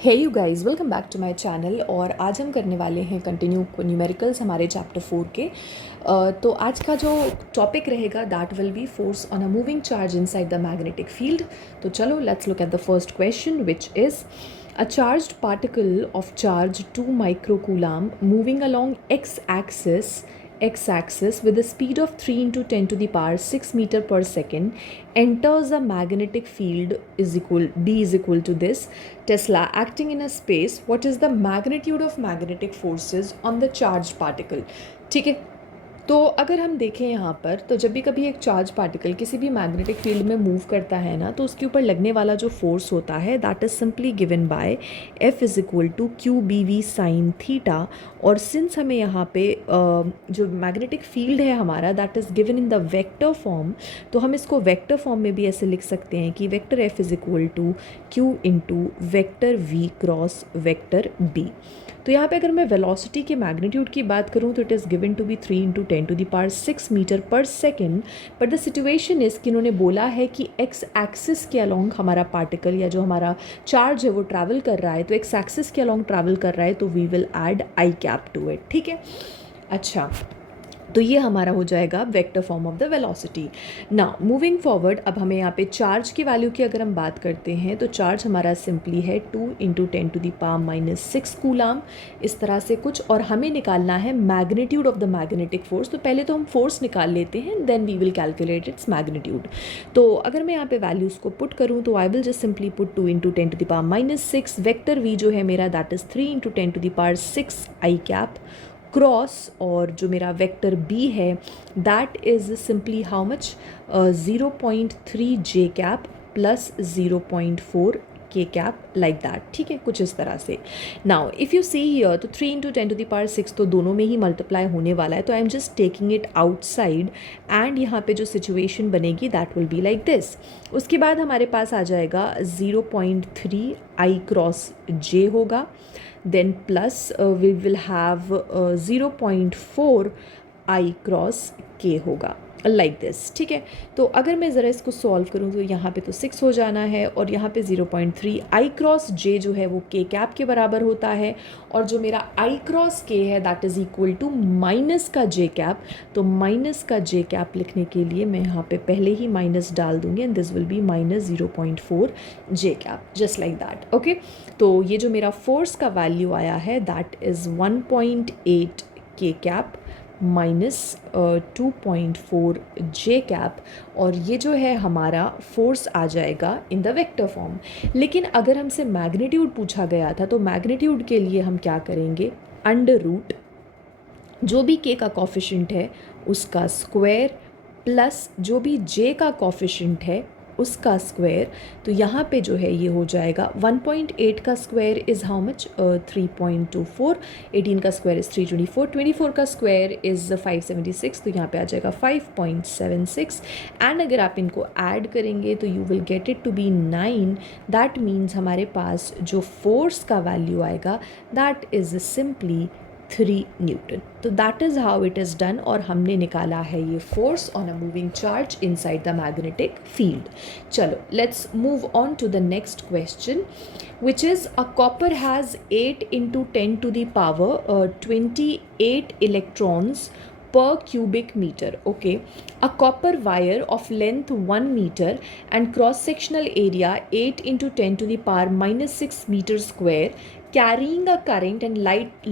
Hey you guys, welcome back to my channel. और आज हम करने वाले हैं कंटिन्यू न्यूमेरिकल्स हमारे चैप्टर 4 के। तो आज का जो टॉपिक रहेगा that will B force on a moving charge inside the magnetic field. तो चलो let's look at the first question which is a charged particle of charge 2 microcoulomb moving along x-axis with a speed of 3 into 10 to the power 6 meter per second enters a magnetic field B is equal to this Tesla acting in a space. What is the magnitude of magnetic forces on the charged particle? ठीक है। तो अगर हम देखें यहाँ पर, तो जब भी कभी एक चार्ज पार्टिकल किसी भी मैग्नेटिक फील्ड में मूव करता है ना, तो उसके ऊपर लगने वाला जो फोर्स होता है that is simply given by F is equal to Q B V sine theta. और सिंस हमें यहाँ पे जो मैग्नेटिक फील्ड है हमारा that is given in the vector form, तो हम इसको वेक्टर फॉर्म में भी ऐसे लिख सकते हैं कि vector F is equal to Q into vector V cross vector B। तो यहाँ पे अगर मैं वेलोसिटी के मैग्नीट्यूड की बात करूँ तो it is given to be 3 into 10 to the power 6 meter per second. But the situation is कि इन्होंने बोला है कि एक्स एक्सिस के अलॉन्ग हमारा पार्टिकल या जो हमारा चार्ज है वो ट्रैवल कर रहा है, तो एक्स एक्सिस के अलॉन्ग ट्रैवल कर रहा है, तो we will add I cap to it. ठीक है, अच्छा, तो ये हमारा हो जाएगा vector form of the velocity. Now moving forward, अब हमें यहाँ पे चार्ज की वैल्यू की अगर हम बात करते हैं तो चार्ज हमारा सिंपली है 2 into 10 to the power -6 coulomb, इस तरह से कुछ। और हमें निकालना है magnitude of the magnetic force. तो पहले तो हम फोर्स निकाल लेते हैं, then we will calculate its magnitude. तो अगर मैं यहाँ पे वैल्यूज़ को पुट करूँ तो I will just simply put 2 into 10 to the power -6, vector V जो है मेरा that is 3 into 10 to the power 6 I cap cross, और जो मेरा वेक्टर बी है that is simply how much 0.3 J cap plus 0.4 K cap like that. ठीक है, कुछ इस तरह से। Now if you see here, तो 3 इंटू 10 टू द पावर 6 तो दोनों में ही मल्टीप्लाई होने वाला है, तो I am just taking it outside and यहाँ पे जो सिचुएशन बनेगी that will be like this. उसके बाद हमारे पास आ जाएगा 0.3 आई क्रॉस जे होगा, then plus we will have 0.4 I cross K होगा लाइक दिस। ठीक है, तो अगर मैं ज़रा इसको सॉल्व करूँ तो यहाँ पे तो 6 हो जाना है, और यहाँ पे 0.3 I क्रॉस J जो है वो K कैप के बराबर होता है, और जो मेरा I क्रॉस K है that is equal to minus का J कैप। तो माइनस का J कैप लिखने के लिए मैं यहाँ पे पहले ही माइनस डाल दूँगी and this will be -0.4 J cap, just like that. Okay, तो ये जो मेरा फोर्स का वैल्यू आया है that is 1.8 K cap minus 2.4 J cap, और ये जो है हमारा फोर्स आ जाएगा इन द वेक्टर फॉर्म। लेकिन अगर हमसे मैग्नीट्यूड पूछा गया था तो मैग्नीट्यूड के लिए हम क्या करेंगे, अंडर रूट जो भी के का कॉफिशेंट है उसका स्क्वायर प्लस जो भी जे का कॉफिशेंट है उसका स्क्वायर। तो यहाँ पे जो है ये हो जाएगा 1.8 का स्क्वायर इज़ हाउ मच 3.24, 18 का स्क्वायर इज़ 324, 24 का स्क्वायर इज़ 576, तो यहाँ पे आ जाएगा 5.76। एंड अगर आप इनको ऐड करेंगे तो you will get it to be 9। That means हमारे पास जो फोर्स का वैल्यू आएगा दैट इज़ सिंपली 3 न्यूटन। तो that is how it is done, और हमने निकाला है ये force on a moving charge inside the magnetic field. चलो let's move on to the next question which is a copper has 8 into 10 to the power 28 electrons per cubic meter. Okay, a copper wire of length 1 meter and cross sectional area 8 into 10 to the power -6 meter square carrying a current and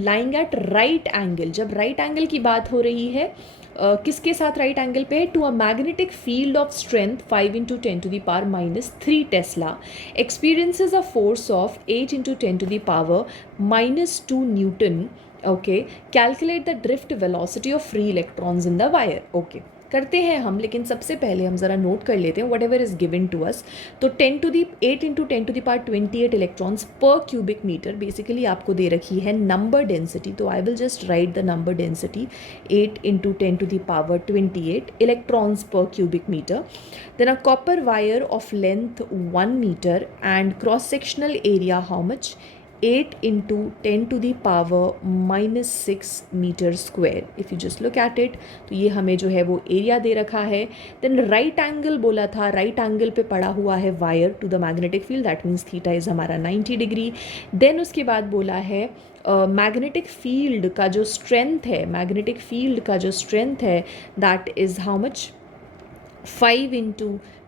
lying at right angle। जब right angle की बात हो रही है किसके साथ right angle पे है, to a magnetic field of strength 5 into 10 to the power -3 tesla experiences a force of 8 into 10 to the power -2 newton. Okay, calculate the drift velocity of free electrons in the wire. Okay, करते हैं हम, लेकिन सबसे पहले हम ज़रा note कर लेते हैं whatever is given to us. तो 8 into 10 to the power 28 electrons per cubic meter basically आपको दे रखी है नंबर डेंसिटी। तो I will just write the number density 8 into 10 to the power 28 electrons per cubic meter. Then a copper wire of length 1 meter and cross sectional area how much 8 into 10 to the power minus 6 metre square. If you just look at it, तो ये हमें जो है वो area दे रखा है. Then right angle बोला था, राइट एंगल पे पड़ा हुआ है wire to the magnetic field, that means theta is हमारा 90 डिग्री. देन उसके बाद बोला है मैग्नेटिक फील्ड का जो स्ट्रेंथ है, मैग्नेटिक फील्ड का जो स्ट्रेंथ है that is how much, 5 into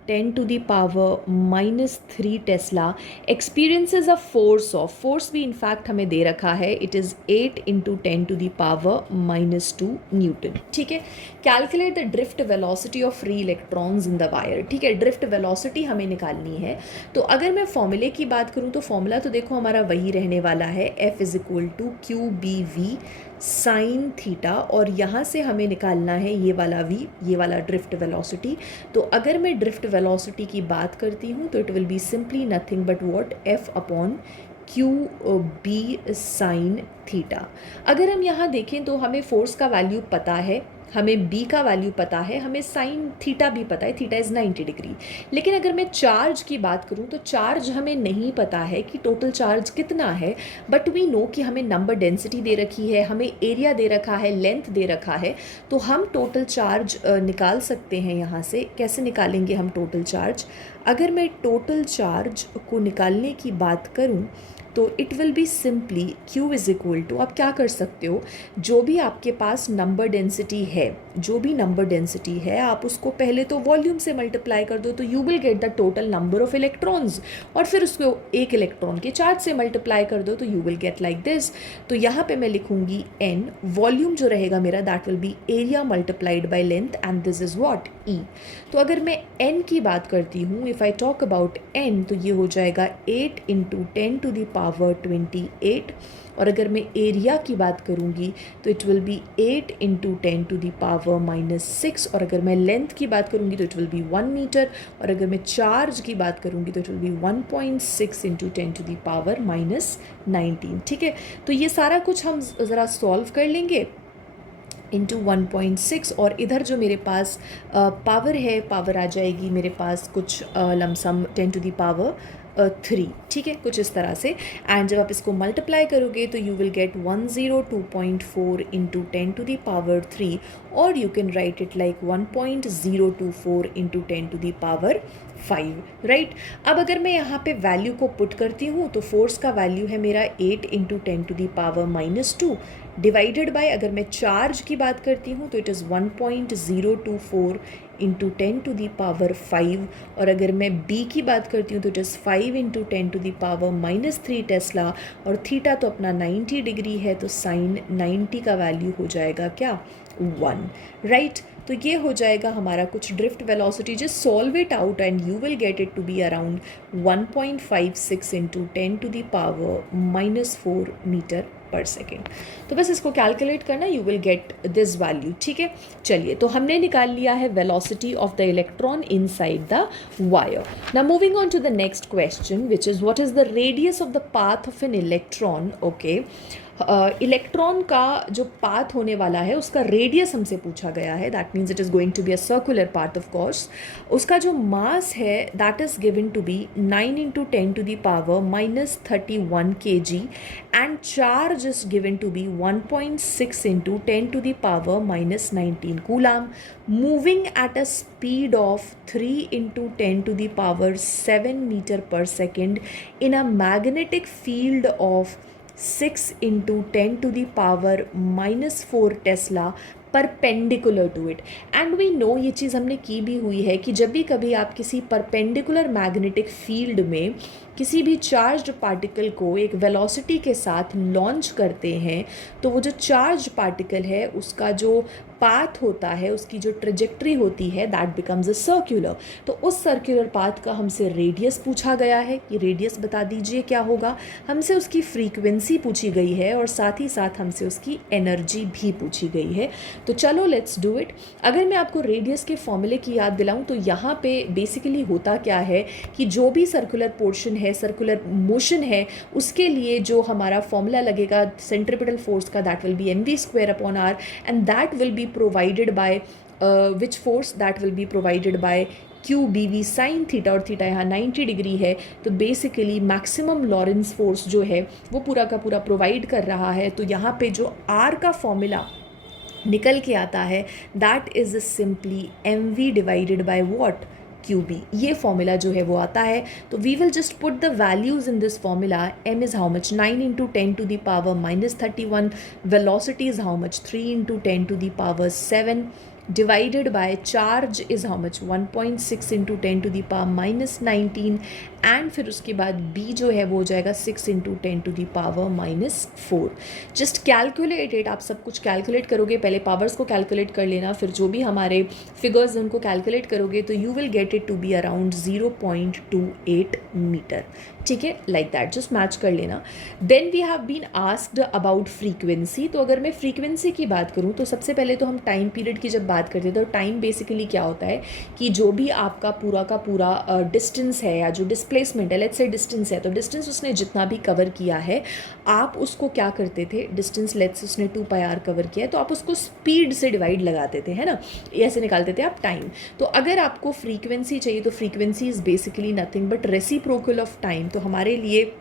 10 to the power minus 3 Tesla. experiences a force of, force भी इनफैक्ट हमें दे रखा है, it is 8 into 10 to the power minus 2 Newton. ठीक है. Calculate the drift velocity of free electrons in the wire. ठीक है, drift velocity हमें निकालनी है. तो अगर मैं फॉर्मूले की बात करूँ तो फॉर्मूला तो देखो हमारा वही रहने वाला है, F is equal to Q B V sine theta, और यहाँ से हमें निकालना है ये वाला v, ये वाला ड्रिफ्ट वेलोसिटी. तो अगर मैं ड्रिफ्ट वेलोसिटी की बात करती हूँ तो it will be simply nothing but what, f upon Q B sine theta. अगर हम यहाँ देखें तो हमें फोर्स का वैल्यू पता है, हमें b का वैल्यू पता है, हमें साइन थीटा भी पता है, थीटा इज़ 90 डिग्री. लेकिन अगर मैं चार्ज की बात करूं तो चार्ज हमें नहीं पता है कि टोटल चार्ज कितना है, बट वी नो कि हमें नंबर डेंसिटी दे रखी है, हमें एरिया दे रखा है, लेंथ दे रखा है. तो हम टोटल चार्ज निकाल सकते हैं यहाँ से. कैसे निकालेंगे हम टोटल चार्ज? अगर मैं टोटल चार्ज को निकालने की बात करूँ तो it will be simply Q is equal to, आप क्या कर सकते हो, जो भी आपके पास नंबर डेंसिटी है, जो भी नंबर डेंसिटी है आप उसको पहले तो वॉल्यूम से मल्टीप्लाई कर दो, तो you will get the total number of electrons, और फिर उसको एक इलेक्ट्रॉन के चार्ज से मल्टीप्लाई कर दो, तो you will get like this. तो यहाँ पे मैं लिखूंगी n, वॉल्यूम जो रहेगा मेरा that will B area multiplied by length, and this is what, E. तो अगर मैं n की बात करती हूँ, if I talk about n, तो ये हो जाएगा 8 इंटू 10 टू द पावर 28. और अगर मैं एरिया की बात करूँगी तो it will be 8 into 10 to the power minus 6. और अगर मैं लेंथ की बात करूँगी तो इट विल बी 1 मीटर. और अगर मैं चार्ज की बात करूँगी तो it will be 1.6 into 10 to the power minus 19. ठीक है, तो ये सारा कुछ हम ज़रा सॉल्व कर लेंगे इंटू 1.6, और इधर जो मेरे पास पावर है, पावर आ जाएगी मेरे पास कुछ लमसम 10 टू द पावर 3. ठीक है, कुछ इस तरह से. एंड जब आप इसको मल्टीप्लाई करोगे तो you will get 102.4 into 10 to the power 3, और you can write it like 1.024 into 10 to the power 5. Right. अब अगर मैं यहाँ पे वैल्यू को पुट करती हूँ तो फोर्स का वैल्यू है मेरा 8 into 10 to the power minus 2 divided by, अगर मैं चार्ज की बात करती हूँ तो it is 1.024 into 10 to the power 5. और अगर मैं b की बात करती हूँ तो it is 5 into 10 to the power minus 3 tesla, और थीटा तो अपना 90 डिग्री है, तो साइन 90 का वैल्यू हो जाएगा क्या, 1. राइट. तो ये हो जाएगा हमारा कुछ drift velocity. Just solve it out and you will get it to be around 1.56 into 10 to the power minus 4 metre per second. तो बस इसको कैलकुलेट करना, you will get this value. ठीक है, चलिए, तो हमने निकाल लिया है velocity of the electron inside the wire. Now moving on to the next question which is what is the radius of the path of an electron. Okay, electron का जो पाथ होने वाला है उसका रेडियस हमसे पूछा गया है. That means it is going to be a circular path of course. उसका जो मास है that is given to be 9 into 10 to the power minus 31 kg, and charge is given to be 1.6 into 10 to the power minus 19 coulomb, moving at a speed of 3 into 10 to the power 7 meter per second in a magnetic field of 6 into 10 to the power minus 4 tesla perpendicular to it. And we know, ये चीज़ हमने की भी हुई है कि जब भी कभी आप किसी परपेंडिकुलर मैग्नेटिक फील्ड में किसी भी चार्ज्ड पार्टिकल को एक वेलोसिटी के साथ लॉन्च करते हैं तो वो जो चार्ज पार्टिकल है उसका जो पाथ होता है, उसकी जो ट्रेजेक्ट्री होती है, दैट बिकम्स अ सर्क्यूलर. तो उस सर्क्यूलर पाथ का हमसे रेडियस पूछा गया है कि रेडियस बता दीजिए क्या होगा. हमसे उसकी फ्रीक्वेंसी पूछी गई है और साथ ही साथ हमसे उसकी एनर्जी भी पूछी गई है. तो चलो लेट्स डू इट. अगर मैं आपको रेडियस के फॉर्मूले की याद दिलाऊं तो यहाँ पे बेसिकली होता क्या है कि जो भी सर्कुलर पोर्शन है, सर्कुलर मोशन है, उसके लिए जो हमारा फॉर्मूला लगेगा सेंट्रीपिटल फोर्स का, that will be mv² upon r, and that will be provided by which force, that will be provided by Q B V sine theta, और theta यहाँ 90 डिग्री है, तो बेसिकली मैक्सिमम लॉरेंस फोर्स जो है वो पूरा का पूरा प्रोवाइड कर रहा है। तो यहाँ पे जो आर का फॉर्मूला निकल के आता है that is simply M V divided by what, Q B. ये फॉर्मूला जो है वो आता है। तो we will just put the values in this formula. M is how much, 9 into 10 to the power -31, velocity is how much, 3 into 10 to the power 7, divided by charge is how much, 1.6 into 10 to the power -19, and फिर उसके बाद b जो है वो हो जाएगा 6 into 10 to the power -4। Just calculate it, आप सब कुछ कैलकुलेट करोगे, पहले पावर्स को कैलकुलेट कर लेना, फिर जो भी हमारे फिगर्स उनको कैलकुलेट करोगे तो you will get it to be around 0.28 metre. ठीक है, लाइक दैट, जस्ट मैच कर लेना। Then we have been asked about frequency. तो अगर मैं फ्रीक्वेंसी की बात करूँ तो सबसे पहले तो हम टाइम पीरियड की जब बात करते हैं तो टाइम बेसिकली क्या होता है कि जो भी आपका पूरा का पूरा डिस्टेंस है या जो डिस्प्लेसमेंट है, लेट्स से डिस्टेंस है, तो डिस्टेंस उसने जितना भी कवर किया है आप उसको क्या करते थे, डिस्टेंस लेट्स उसने 2πr कवर किया है तो आप उसको स्पीड से डिवाइड लगाते थे, है ना, ऐसे निकालते थे आप टाइम। तो अगर आपको फ्रीक्वेंसी चाहिए तो frequency is basically nothing but reciprocal of time. तो हमारे लिए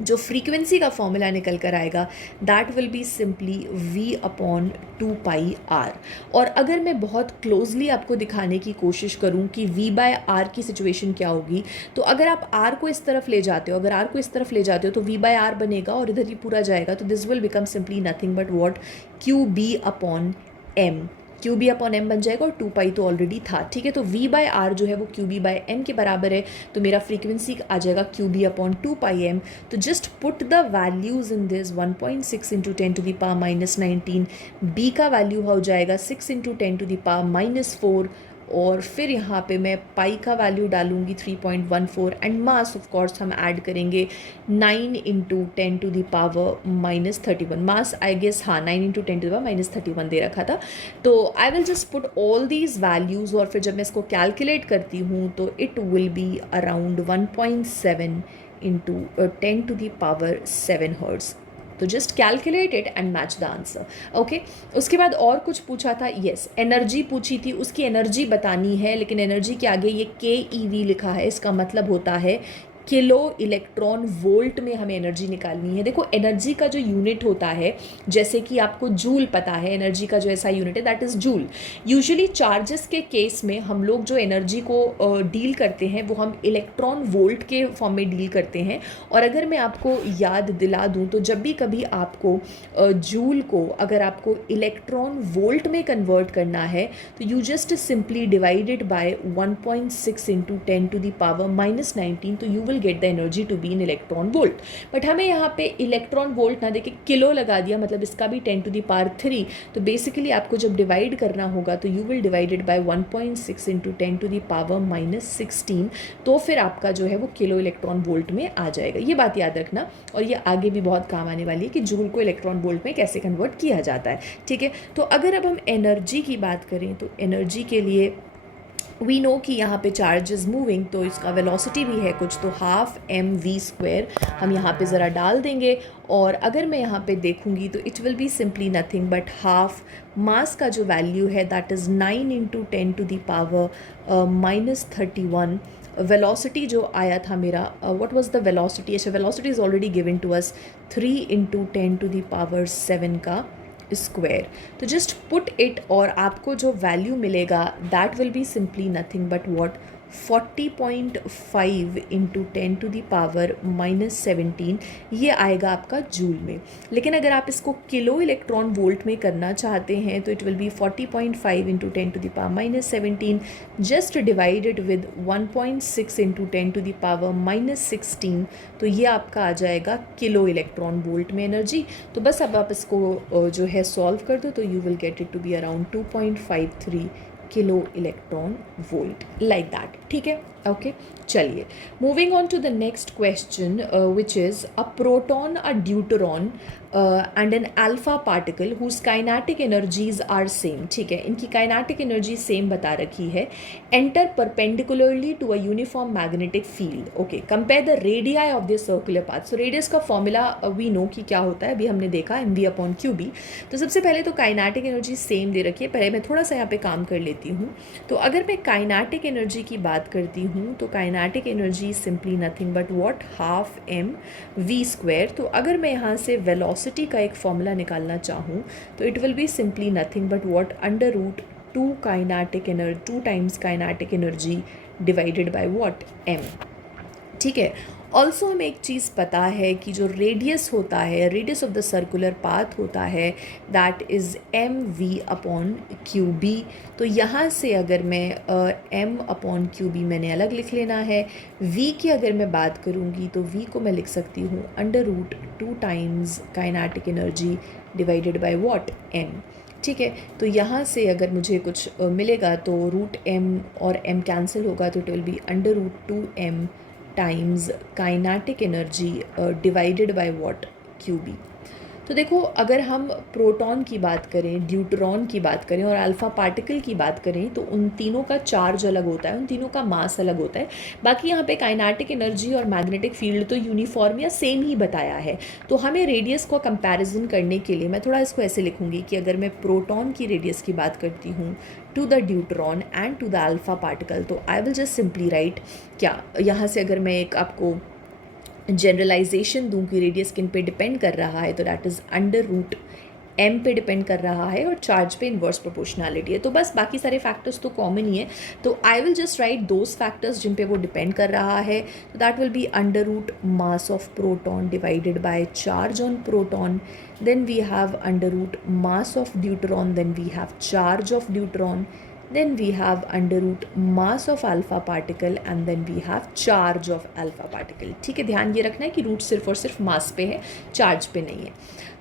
जो फ्रीक्वेंसी का फॉर्मूला निकल कर आएगा that will be simply v upon 2πr। और अगर मैं बहुत क्लोजली आपको दिखाने की कोशिश करूं कि v/r की सिचुएशन क्या होगी, तो अगर आप r को इस तरफ ले जाते हो, अगर r को इस तरफ ले जाते हो तो v/r बनेगा और इधर ये पूरा जाएगा, तो this will become simply nothing but what, QB upon m। QB upon m बन जाएगा और 2π तो ऑलरेडी था। ठीक है, तो v/r जो है वो QB/m के बराबर है, तो मेरा फ्रीक्वेंसी आ जाएगा QB अपॉन 2πm। तो just put the values in this, 1.6 into 10 to the power -19, b का वैल्यू हो जाएगा 6 इंटू 10 टू द पावर -4, और फिर यहाँ पे मैं पाई का वैल्यू डालूंगी 3.14, एंड मास ऑफ कोर्स हम ऐड करेंगे 9 into 10 to the power -31। Mass I guess हाँ 9 इंटू 10 टू दी पावर -31 दे रखा था। तो I will just put all these values, और फिर जब मैं इसको कैलकुलेट करती हूँ तो it will be around 1.7 into 10 to the power 7 hertz. तो just calculate it and match the answer. Okay, उसके बाद और कुछ पूछा था, यस एनर्जी पूछी थी, उसकी एनर्जी बतानी है, लेकिन एनर्जी के आगे ये KeV लिखा है, इसका मतलब होता है किलो इलेक्ट्रॉन वोल्ट में हमें एनर्जी निकालनी है। देखो एनर्जी का जो यूनिट होता है, जैसे कि आपको जूल पता है, एनर्जी का जो ऐसा यूनिट है that is joule. Usually charges के केस में हम लोग जो एनर्जी को डील करते हैं वो हम इलेक्ट्रॉन वोल्ट के फॉर्म में डील करते हैं। और अगर मैं आपको याद दिला दूं तो जब भी कभी आपको जूल को अगर आपको इलेक्ट्रॉन वोल्ट में कन्वर्ट करना है तो you just simply divided by 1.6 into 10 to the power -19, तो you will get the energy to be in electron volt. But हमें यहाँ पे इलेक्ट्रॉन वोल्ट ना देके किलो लगा दिया, मतलब इसका भी 10 टू दी पावर 3। तो बेसिकली आपको जब डिवाइड करना होगा तो you will divided by 1.6 into 10 to the power -16, तो फिर आपका जो है वो किलो इलेक्ट्रॉन वोल्ट में आ जाएगा। ये बात याद रखना, और ये आगे भी बहुत काम आने वाली है कि जूल को इलेक्ट्रॉन वोल्ट में कैसे कन्वर्ट किया जाता है। ठीक है, तो अगर अब हम एनर्जी की बात करें तो एनर्जी के लिए वी नो कि यहाँ पे चार्ज इज़ मूविंग, तो इसका वेलोसिटी भी है कुछ, तो हाफ mv² हम यहाँ पे ज़रा डाल देंगे। और अगर मैं यहाँ पे देखूँगी तो it will be simply nothing but half mass का जो वैल्यू है that is 9 into 10 to the power -31। Velocity जो आया था मेरा, व्हाट वाज द वेलोसिटी, अच्छा velocity is already given to us 3 into 10 to the power 7 का स्क्वायर। तो जस्ट पुट इट, और आपको जो वैल्यू मिलेगा that will be simply nothing but what, 40.5 into 10 to the power -17, ये आएगा आपका जूल में। लेकिन अगर आप इसको किलो इलेक्ट्रॉन वोल्ट में करना चाहते हैं तो it will be 40.5 into 10 to the power -17 just divided with 1.6 into 10 to the power -16, तो ये आपका आ जाएगा किलो इलेक्ट्रॉन वोल्ट में एनर्जी। तो बस अब आप इसको जो है सॉल्व कर दो तो you will get it to be around 2.53 kilo electron volt, like that. ठीक है, Okay, चलिए, moving on to the next question, which is a proton, a deuteron and an alpha particle whose kinetic energies are same. ठीक है, इनकी kinetic energy same बता रखी है. Enter perpendicularly to a uniform magnetic field. Okay, compare the radii of the circular path. So radius का formula we know कि क्या होता है, अभी हमने देखा mv/qb. तो सबसे पहले तो kinetic energy same दे रखी है. पहले मैं थोड़ा सा यहाँ पे काम कर लेती हूँ. तो अगर मैं काइनेटिक एनर्जी की बात करती हूँ तो kinetic energy simply nothing but what, half M V square. तो अगर मैं यहाँ से वेलोसिटी का एक फॉर्मूला निकालना चाहूँ तो it will be simply nothing but what, under root two times kinetic energy divided by what, M. ठीक है. ऑल्सो हमें एक चीज़ पता है कि जो रेडियस होता है, radius of the circular path होता है, that is M V upon Q B. तो यहाँ से अगर मैं एम अपॉन क्यू बी मैंने अलग लिख लेना है. वी की अगर मैं बात करूँगी तो वी को मैं लिख सकती हूँ under root two times kinetic energy divided by what, M. ठीक है. तो यहाँ से अगर मुझे कुछ मिलेगा तो रूट एम और एम कैंसिल होगा तो it will be under root two M times kinetic energy divided by what, Q B. तो देखो, अगर हम प्रोटॉन की बात करें, ड्यूटरॉन की बात करें और अल्फ़ा पार्टिकल की बात करें तो उन तीनों का चार्ज अलग होता है, उन तीनों का मास अलग होता है. बाकी यहाँ पे काइनेटिक एनर्जी और मैग्नेटिक फील्ड तो यूनिफॉर्म या सेम ही बताया है. तो हमें रेडियस को कंपैरिजन करने के लिए मैं थोड़ा इसको ऐसे लिखूँगी कि अगर मैं प्रोटॉन की रेडियस की बात करती हूँ to the deuteron and to the alpha particle, तो I will just simply write क्या, यहाँ से अगर मैं एक आपको जनरलाइजेशन दूँ कि रेडियस किन पे डिपेंड कर रहा है तो that is under root M पे डिपेंड कर रहा है और चार्ज पे इन्वर्स प्रोपोर्शनैलिटी है. तो बस बाकी सारे फैक्टर्स तो कॉमन ही है. तो I will just write those factors जिन पे वो डिपेंड कर रहा है. तो that will be under root mass of proton divided by charge on proton. Then we have under root mass of deuteron, then we have charge of deuteron, then we have under root mass of alpha particle and then we have charge of alpha particle. ठीक है, ध्यान ये रखना है कि root सिर्फ और सिर्फ मास पे है, चार्ज पे नहीं है.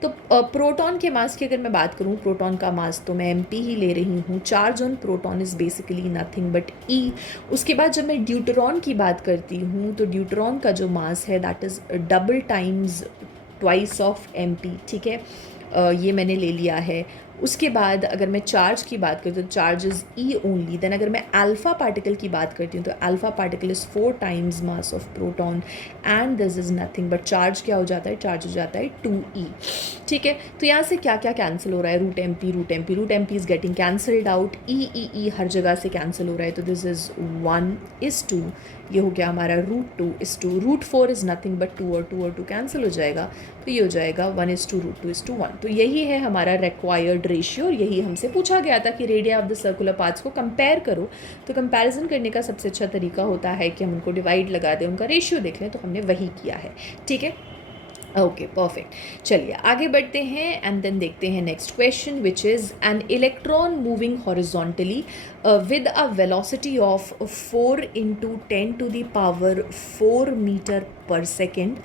तो प्रोटॉन के मास की अगर मैं बात करूँ, प्रोटॉन का मास तो मैं mp ही ले रही हूँ. Charge on proton is basically nothing but e. उसके बाद जब मैं ड्यूटरॉन की बात करती हूँ तो ड्यूटरॉन का जो मास है that is double times twice of mp. ठीक है, ये मैंने ले लिया है. उसके बाद अगर मैं चार्ज की बात करती हूँ तो charge is E only. Then अगर मैं अल्फ़ा पार्टिकल की बात करती हूँ तो alpha particle is 4 times mass of proton and this is nothing but charge क्या हो जाता है, चार्ज हो जाता है 2e. ठीक है. तो यहाँ से क्या क्या कैंसिल हो रहा है, root M P is getting cancelled out, E हर जगह से कैंसिल हो रहा है. तो दिस इज़ 1:2. ये हो गया हमारा root 2:2. Root 4 is nothing but 2 और 2 कैंसिल हो जाएगा तो ये हो जाएगा 1:2 रूट 2:1. तो यही है हमारा रिक्वायर्ड रेशियो और यही हमसे पूछा गया था कि radio of the circular paths को कंपेयर करो. तो कंपैरिजन करने का सबसे अच्छा तरीका होता है कि हम उनको डिवाइड लगा दें, उनका रेशियो देख लें. तो हमने वही किया है. ठीक है, ओके, परफेक्ट. चलिए आगे बढ़ते हैं एंड देन देखते हैं next question which is an electron moving horizontally with a velocity of 4 into 10 to the power 4 meter per second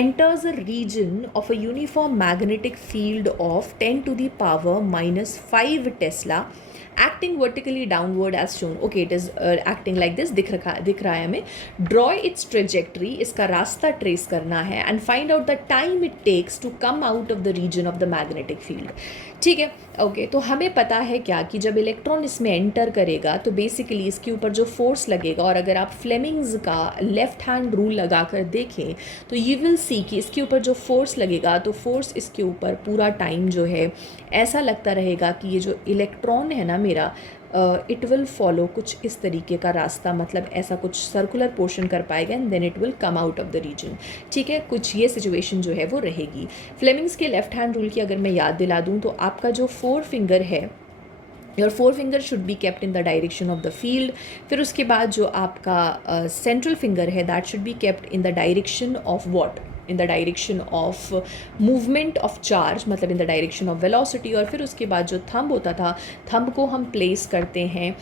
enters a region of a uniform magnetic field of 10 to the power minus 5 Tesla acting vertically downward as shown. Okay, it is acting like this. दिख रहा है हमें. Draw its trajectory, इसका रास्ता trace करना है and find out the time it takes to come out of the region of the magnetic field. ठीक है, ओके. तो हमें पता है क्या कि जब इलेक्ट्रॉन इसमें एंटर करेगा तो बेसिकली इसके ऊपर जो फोर्स लगेगा, और अगर आप फ्लेमिंग्स का लेफ्ट हैंड रूल लगा कर देखें तो यू विल सी कि इसके ऊपर जो फोर्स लगेगा तो फोर्स इसके ऊपर पूरा टाइम जो है ऐसा लगता रहेगा कि ये जो इलेक्ट्रॉन है ना मेरा, इट विल फॉलो कुछ इस तरीके का रास्ता, मतलब ऐसा कुछ सर्कुलर पोर्शन कर पाएगा and then it will come out of the region. ठीक है, कुछ ये सिचुएशन जो है वो रहेगी. फ्लेमिंग्स के लेफ्ट हैंड रूल की अगर मैं याद दिला दूँ तो आपका जो 4 फिंगर है, your 4 finger should be kept in the direction of the field. फिर उसके बाद जो आपका सेंट्रल फिंगर है that should be kept in the direction of what, in the direction of movement of charge, मतलब in the direction of velocity. और फिर उसके बाद जो थंब होता था, थंब को हम प्लेस करते हैं,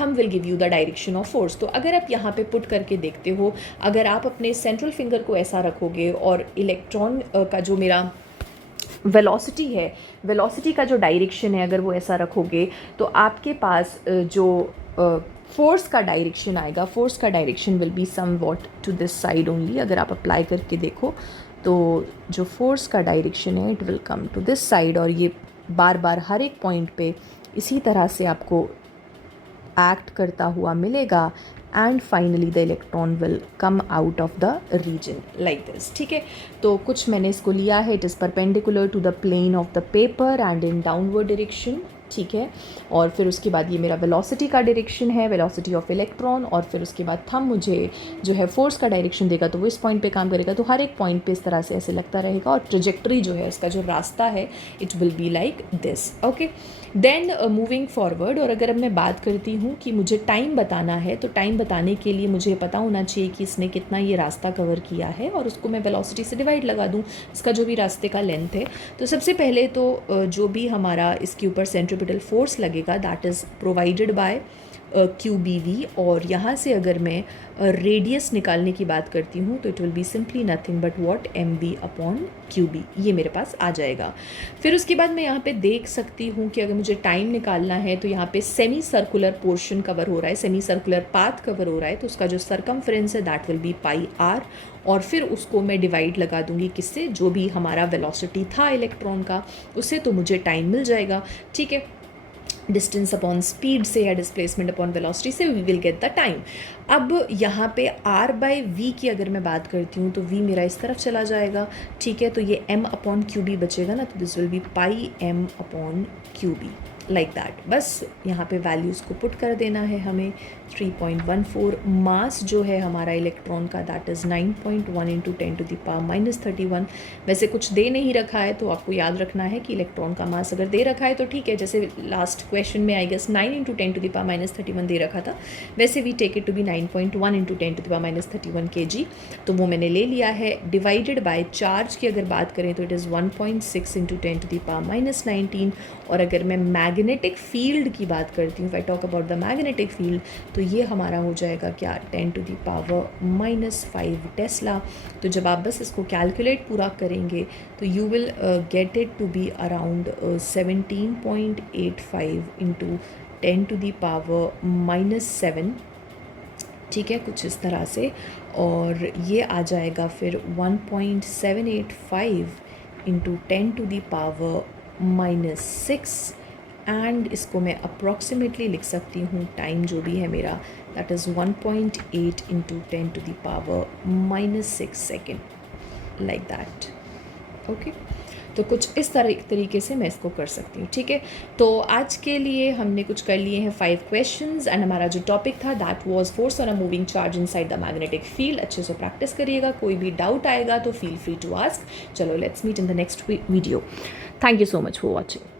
thumb will give you the direction of force. तो अगर आप यहाँ पे पुट करके देखते हो, अगर आप अपने सेंट्रल फिंगर को ऐसा रखोगे और इलेक्ट्रॉन का जो मेरा वेलोसिटी है, वेलोसिटी का जो डायरेक्शन है अगर वो ऐसा रखोगे तो आपके पास जो फोर्स का डायरेक्शन आएगा, फोर्स का direction will be somewhat to this side only. अगर आप अप्लाई करके देखो तो जो फोर्स का डायरेक्शन है it will come to this side, और ये बार बार हर एक पॉइंट पे इसी तरह से आपको एक्ट करता हुआ मिलेगा, and finally the electron will come out of the region like this. ठीक है, तो कुछ मैंने इसको लिया है, it is perpendicular to the plane of the paper and in downward direction. ठीक है, और फिर उसके बाद ये मेरा वेलोसिटी का डायरेक्शन है, वेलोसिटी ऑफ इलेक्ट्रॉन, और फिर उसके बाद थंब मुझे जो है फोर्स का डायरेक्शन देगा, तो वो इस पॉइंट पे काम करेगा। तो हर एक पॉइंट पे इस तरह से ऐसे लगता रहेगा, और ट्रेजेक्ट्री जो है इसका जो रास्ता है it will be like this. Okay, then moving forward, और अगर अब मैं बात करती हूँ कि मुझे टाइम बताना है, तो टाइम बताने के लिए मुझे पता होना चाहिए कि इसने कितना ये रास्ता कवर किया है, और उसको मैं वेलोसिटी से डिवाइड लगा दूँ, इसका जो भी रास्ते का लेंथ है। तो सबसे पहले तो जो भी हमारा इसके ऊपर सेंट्रीपिटल फोर्स लगेगा that is provided by QBV, और यहाँ से अगर मैं रेडियस निकालने की बात करती हूँ तो it will be simply nothing but what MB/QB, ये मेरे पास आ जाएगा। फिर उसके बाद मैं यहाँ पे देख सकती हूँ कि अगर मुझे टाइम निकालना है तो यहाँ पे सेमी सर्कुलर पोर्शन कवर हो रहा है, सेमी सर्कुलर पाथ कवर हो रहा है, तो उसका जो सरकमफ्रेंस है दैट विल बी πr, और फिर उसको मैं डिवाइड लगा दूंगी किससे, जो भी हमारा वेलोसिटी था इलेक्ट्रॉन का उससे, तो मुझे टाइम मिल जाएगा। ठीक है, डिस्टेंस अपॉन स्पीड से या डिस्प्लेसमेंट अपॉन वेलोसिटी से we will get the time. अब यहाँ पे r/v की अगर मैं बात करती हूँ तो v मेरा इस तरफ चला जाएगा। ठीक है, तो ये m/QB बचेगा ना, तो this will be πm/QB like that. बस यहाँ पे वैल्यूज़ को पुट कर देना है हमें। 3.14 मास जो है हमारा इलेक्ट्रॉन का दैट इज़ 9.1 इंटू 10⁻31। वैसे कुछ दे नहीं रखा है तो आपको याद रखना है कि इलेक्ट्रॉन का मास अगर दे रखा है तो ठीक है, जैसे लास्ट क्वेश्चन में आई गेस 9 इंटू 10⁻31 दे रखा था, वैसे we take it to be 9.1 into 10⁻31 kg, तो वो मैंने ले लिया है। डिवाइडेड बाय चार्ज की अगर बात करें तो इट इज़ 1.6 इंटू 10⁻19, और अगर मैं मैग्नेटिक फील्ड की बात करती हूँ, I talk about the magnetic field, तो ये हमारा हो जाएगा क्या, 10⁻⁻5 टेस्ला। तो जब आप बस इसको कैलकुलेट पूरा करेंगे तो you will get it to be around 17.85 into 10⁻⁻7। ठीक है, कुछ इस तरह से, और ये आ जाएगा फिर 1.785 इंटू 10⁻⁻6, एंड इसको मैं अप्रॉक्सीमेटली लिख सकती हूँ, टाइम जो भी है मेरा that is 1.8 into 10⁻⁻6 second like that. Okay, तो कुछ इस तरीके से मैं इसको कर सकती हूँ। ठीक है, तो आज के लिए हमने कुछ कर लिए हैं 5 क्वेश्चंस, एंड हमारा जो टॉपिक था that was force on a moving charge inside the magnetic field. अच्छे से प्रैक्टिस करिएगा, कोई भी डाउट आएगा तो फील फ्री टू आस्क। चलो let's meet in the next video. Thank you so much for watching.